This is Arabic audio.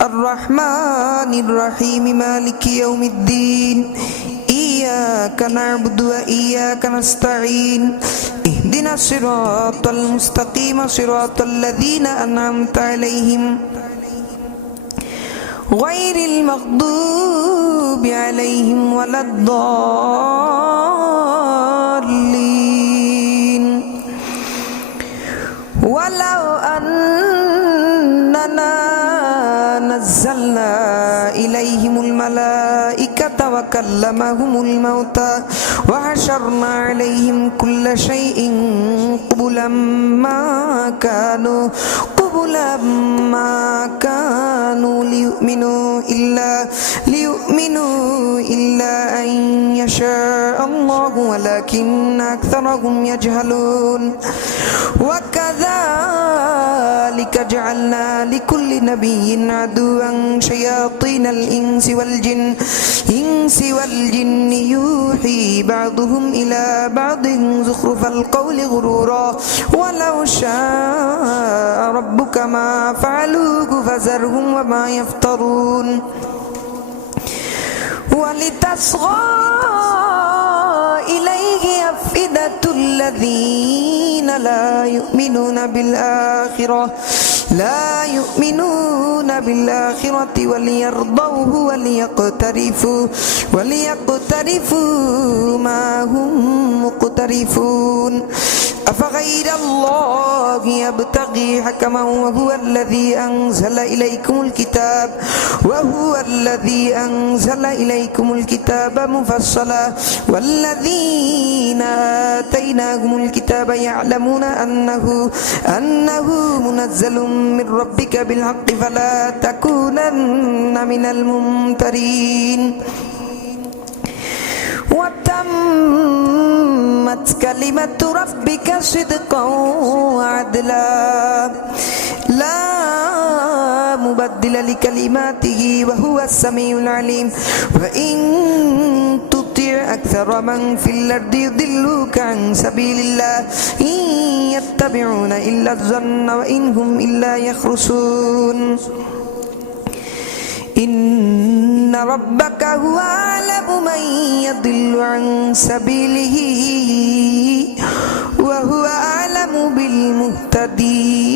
الرحمن الرحيم مالك يوم الدين إياك نعبد وإياك نستعين اهدنا الصراط المستقيم صراط الذين أنعمت عليهم غير المغضوب عليهم ولا الضالين ولو أننا نزلنا إليهم الملائكة وكلمهم الموتى وحشرنا عليهم كل شيء قبلا ما كانوا ليؤمنوا إلا أن يشاء الله ولكن أكثرهم يجهلون وكذلك جعلنا لكل نبي عدوا شياطين الإنس والجن يوحي بعضهم إلى بعض زخرف القول غرورا ولو شاء ربك ما فعلوه فذرهم وما يفترون ولتصغى إليه أفئدة الذين لا يؤمنون بالآخرة وليرضوه وليقترفوا ما هم مقترفون أفغير الله يبتغي حكما وهو الذي أنزل إليكم الكتاب مفصلا والذين آتيناهم الكتاب يعلمون أنه منزل من ربك بالحق فلا تكونن من الممترين وتمت كلمة ربك صدقا وعدلا لا مبدل لكلماته وهو السميع العليم وإن تطع أكثر من في الأرض يضلوك عن سبيل الله إن يتبعون إلا الظن وإن هم إلا يخرصون إن ربك هو أعلم من يضل عن سبيله وهو أعلم بالمهتدين